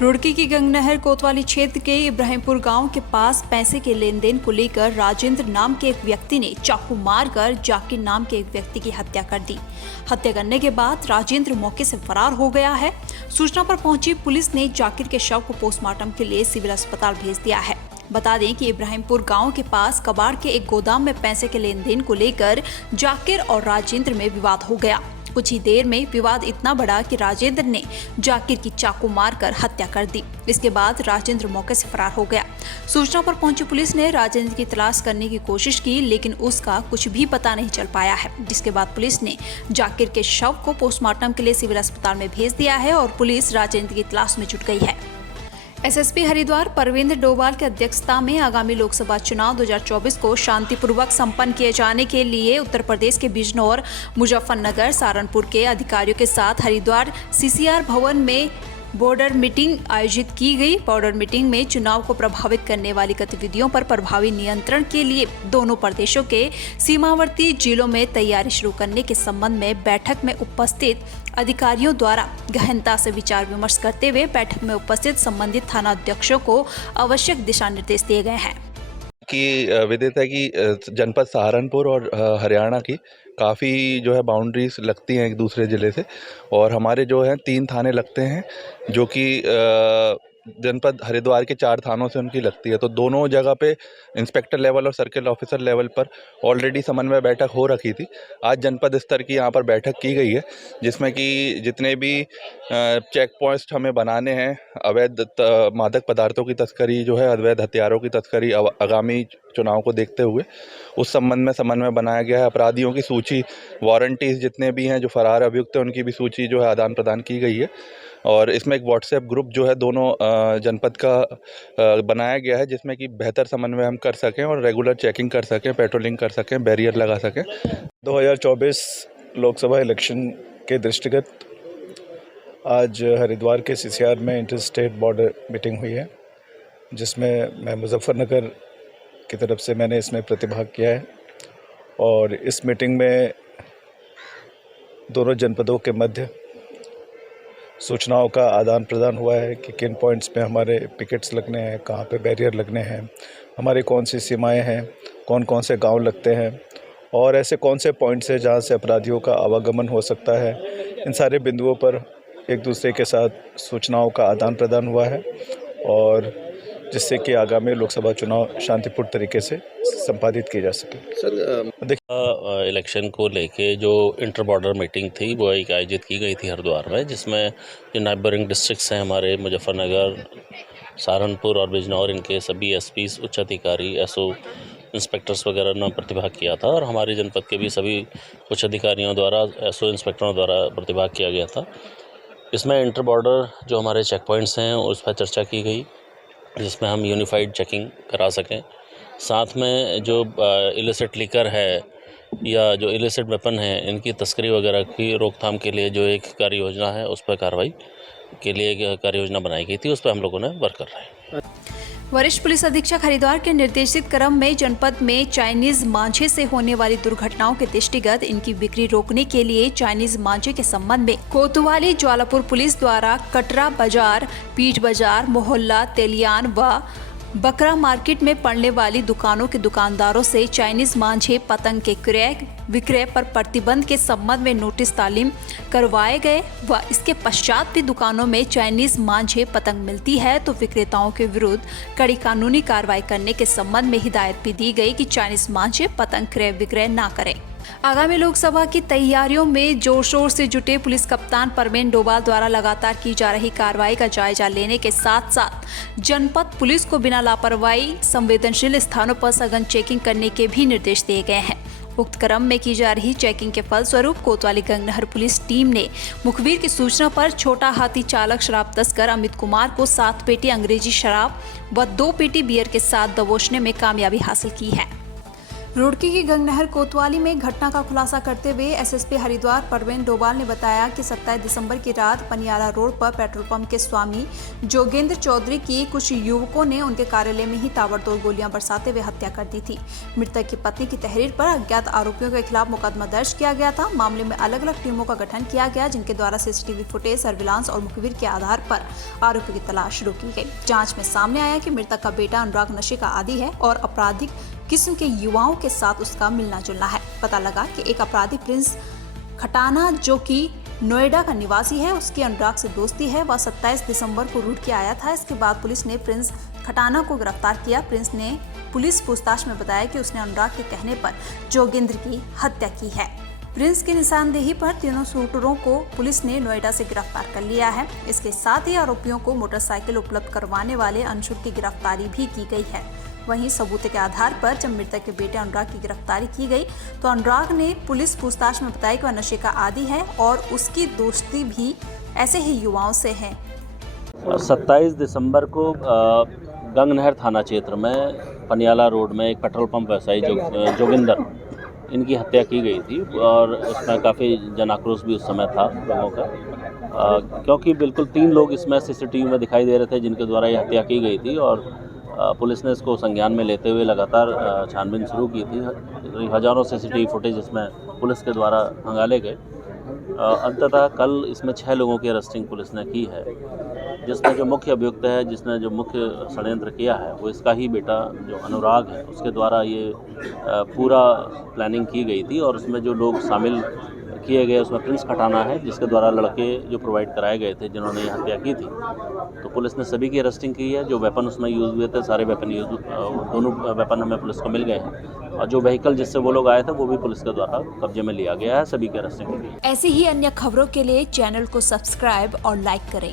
रुड़की की गंगनहर कोतवाली क्षेत्र के इब्राहिमपुर गांव के पास पैसे के लेन देन को लेकर राजेंद्र नाम के एक व्यक्ति ने चाकू मारकर जाकिर नाम के एक व्यक्ति की हत्या कर दी। हत्या करने के बाद राजेंद्र मौके से फरार हो गया है। सूचना पर पहुंची पुलिस ने जाकिर के शव को पोस्टमार्टम के लिए सिविल अस्पताल भेज दिया है। बता दें कि इब्राहिमपुर गांव के पास कबाड़ के एक गोदाम में पैसे के लेन देन को लेकर जाकिर और राजेंद्र में विवाद हो गया। कुछ ही देर में विवाद इतना बढ़ा कि राजेंद्र ने जाकिर की चाकू मारकर हत्या कर दी। इसके बाद राजेंद्र मौके से फरार हो गया। सूचना पर पहुंची पुलिस ने राजेंद्र की तलाश करने की कोशिश की, लेकिन उसका कुछ भी पता नहीं चल पाया है। जिसके बाद पुलिस ने जाकिर के शव को पोस्टमार्टम के लिए सिविल अस्पताल में भेज दिया है और पुलिस राजेंद्र की तलाश में जुट गई है। एसएसपी हरिद्वार परविंद्र डोभाल की अध्यक्षता में आगामी लोकसभा चुनाव 2024 को शांतिपूर्वक संपन्न किए जाने के लिए उत्तर प्रदेश के बिजनौर, मुजफ्फरनगर, सहारनपुर के अधिकारियों के साथ हरिद्वार सीसीआर भवन में बॉर्डर मीटिंग आयोजित की गई। बॉर्डर मीटिंग में चुनाव को प्रभावित करने वाली गतिविधियों पर प्रभावी नियंत्रण के लिए दोनों प्रदेशों के सीमावर्ती जिलों में तैयारी शुरू करने के संबंध में बैठक में उपस्थित अधिकारियों द्वारा गहनता से विचार विमर्श करते हुए बैठक में उपस्थित संबंधित थाना अध्यक्षों को आवश्यक दिशा निर्देश दिए गए हैं। कि विदित है कि जनपद सहारनपुर और हरियाणा की काफ़ी जो है बाउंड्रीज लगती हैं एक दूसरे ज़िले से, और हमारे जो है 3 थाने लगते हैं जो कि जनपद हरिद्वार के 4 थानों से उनकी लगती है। तो दोनों जगह पे इंस्पेक्टर लेवल और सर्किल ऑफिसर लेवल पर ऑलरेडी समन्वय बैठक हो रखी थी। आज जनपद स्तर की यहाँ पर बैठक की गई है, जिसमें कि जितने भी चेक पॉइंट्स हमें बनाने हैं, अवैध मादक पदार्थों की तस्करी जो है, अवैध हथियारों की तस्करी आगामी चुनाव को देखते हुए उस संबंध में समन्वय बनाया गया है। अपराधियों की सूची, वारंटीज जितने भी हैं जो फरार अभियुक्त हैं, उनकी भी सूची जो है आदान प्रदान की गई है। और इसमें एक व्हाट्सएप ग्रुप जो है दोनों जनपद का बनाया गया है, जिसमें कि बेहतर समन्वय हम कर सकें और रेगुलर चेकिंग कर सकें, पेट्रोलिंग कर सकें, बैरियर लगा सकें। 2024 लोकसभा इलेक्शन के दृष्टिगत आज हरिद्वार के सीसीआर में इंटर स्टेट बॉर्डर मीटिंग हुई है, जिसमें मैं मुजफ्फरनगर की तरफ से मैंने इसमें प्रतिभाग किया है। और इस मीटिंग में दोनों जनपदों के मध्य सूचनाओं का आदान प्रदान हुआ है कि किन पॉइंट्स पे हमारे पिकेट्स लगने हैं, कहाँ पे बैरियर लगने हैं, हमारी कौन सी सीमाएं हैं, कौन कौन से गांव लगते हैं और ऐसे कौन से पॉइंट्स हैं जहाँ से अपराधियों का आवागमन हो सकता है। इन सारे बिंदुओं पर एक दूसरे के साथ सूचनाओं का आदान प्रदान हुआ है, और जिससे कि आगामी लोकसभा चुनाव शांतिपूर्ण तरीके से संपादित किए जा सके। सर, इलेक्शन को लेके जो इंटर बॉर्डर मीटिंग थी वो एक आयोजित की गई थी हरिद्वार में, जिसमें जो नाइबरिंग डिस्ट्रिक्ट्स हैं हमारे मुजफ्फरनगर, सहारनपुर और बिजनौर, इनके सभी एसपीज, उच्च अधिकारी, एसओ, इंस्पेक्टर्स वगैरह ने प्रतिभाग किया था। और हमारे जनपद के भी सभी उच्च अधिकारियों द्वारा, एसओ, इंस्पेक्टरों द्वारा प्रतिभाग किया गया था। इसमें इंटर बॉर्डर जो हमारे चेक पॉइंट्स हैं उस पर चर्चा की गई, जिसमें हम यूनिफाइड चेकिंग करा सकें। साथ में जो इलिसिट लिकर है या जो इलिसिट वेपन है, इनकी तस्करी वगैरह की रोकथाम के लिए जो एक कार्य योजना है, उस पर कार्रवाई के लिए एक कार्य योजना बनाई गई थी, उस पर हम लोगों ने वर्क कर रहे हैं। वरिष्ठ पुलिस अधीक्षक हरिद्वार के निर्देशित क्रम में जनपद में चाइनीज मांझे से होने वाली दुर्घटनाओं के दृष्टिगत इनकी बिक्री रोकने के लिए चाइनीज मांझे के संबंध में कोतवाली ज्वालापुर पुलिस द्वारा कटरा बाजार, पीठ बाजार, मोहल्ला, तेलियान व बकरा मार्केट में पड़ने वाली दुकानों के दुकानदारों से चाइनीज मांझे पतंग के क्रय विक्रय पर प्रतिबंध के संबंध में नोटिस तालीम करवाए गए व इसके पश्चात भी दुकानों में चाइनीज मांझे पतंग मिलती है तो विक्रेताओं के विरुद्ध कड़ी कानूनी कार्रवाई करने के संबंध में हिदायत भी दी गई कि चाइनीज मांझे पतंग क्रय विक्रय न करें। आगामी लोकसभा की तैयारियों में जोर शोर से जुटे पुलिस कप्तान परविंद्र डोभाल द्वारा लगातार की जा रही कार्रवाई का जायजा लेने के साथ साथ जनपद पुलिस को बिना लापरवाही संवेदनशील स्थानों पर सघन चेकिंग करने के भी निर्देश दिए गए हैं। उक्त क्रम में की जा रही चेकिंग के फलस्वरूप कोतवाली गंगनहर पुलिस टीम ने मुखबिर की सूचना पर छोटा हाथी चालक शराब तस्कर अमित कुमार को 7 पेटी अंग्रेजी शराब व 2 पेटी बियर के साथ दबोचने में कामयाबी हासिल की है। रुड़की की गंगनहर कोतवाली में घटना का खुलासा करते हुए एसएसपी हरिद्वार परवीन डोभाल ने बताया कि 27 दिसंबर की रात पनियाला रोड पर पेट्रोल पंप के स्वामी जोगेंद्र चौधरी की कुछ युवकों ने उनके कार्यालय में ही ताबड़तोड़ गोलियां बरसाते हुए हत्या कर दी थी। मृतक की पत्नी की तहरीर पर अज्ञात आरोपियों के खिलाफ मुकदमा दर्ज किया गया था। मामले में अलग अलग टीमों का गठन किया गया, जिनके द्वारा सीसीटीवी फुटेज, सर्विलांस और मुखबिर के आधार पर आरोपियों की तलाश शुरू की गई। जाँच में सामने आया कि मृतक का बेटा अनुराग नशे का आदी है और आपराधिक किस्म के युवाओं के साथ उसका मिलना जुलना है। पता लगा कि एक अपराधी प्रिंस खटाना, जो कि नोएडा का निवासी है, उसकी अनुराग से दोस्ती है। वह 27 दिसंबर को रुड़की आया था। इसके बाद पुलिस ने प्रिंस खटाना को गिरफ्तार किया। प्रिंस ने पुलिस पूछताछ में बताया कि उसने अनुराग के कहने पर जोगेंद्र की हत्या की है। प्रिंस की निशानदेही पर तीनों शूटरों को पुलिस ने नोएडा से गिरफ्तार कर लिया है। इसके साथ ही आरोपियों को मोटरसाइकिल उपलब्ध करवाने वाले अंशुल की गिरफ्तारी भी की गई है। वहीं सबूत के आधार पर जब मृतक के बेटे अनुराग की गिरफ्तारी की गई तो अनुराग ने पुलिस पूछताछ में बताया कि वह नशे का आदी है और उसकी दोस्ती भी ऐसे ही युवाओं से है। 27 दिसंबर को गंगनहर थाना क्षेत्र में पनियाला रोड में एक पेट्रोल पंप व्यवसायी जोगिंदर, इनकी हत्या की गई थी और इसमें काफ़ी जनाक्रोश भी उस समय था लोगों का, क्योंकि बिल्कुल 3 लोग इसमें सीसीटीवी में दिखाई दे रहे थे जिनके द्वारा ये हत्या की गई थी और पुलिस ने इसको संज्ञान में लेते हुए लगातार छानबीन शुरू की थी। हजारों सीसीटीवी फुटेज इसमें पुलिस के द्वारा खंगाले गए। अंततः कल इसमें 6 लोगों की अरेस्टिंग पुलिस ने की है, जिसमें जो मुख्य अभियुक्त है, जिसने जो मुख्य षड्यंत्र किया है, वो इसका ही बेटा जो अनुराग है, उसके द्वारा ये पूरा प्लानिंग की गई थी और उसमें जो लोग शामिल किए गए उसमें प्रिंस खटाना है, जिसके द्वारा लड़के जो प्रोवाइड कराए गए थे जिन्होंने ये हत्या की थी। तो पुलिस ने सभी की अरेस्टिंग की है। जो वेपन उसमें यूज़ हुए थे, सारे वेपन दोनों वेपन हमें पुलिस को मिल गए हैं और जो व्हीकल जिससे वो लोग आए थे वो भी पुलिस के द्वारा कब्जे में लिया गया है। सभी की अरेस्टिंग की गई है। ऐसी ही अन्य खबरों के लिए चैनल को सब्सक्राइब और लाइक करें।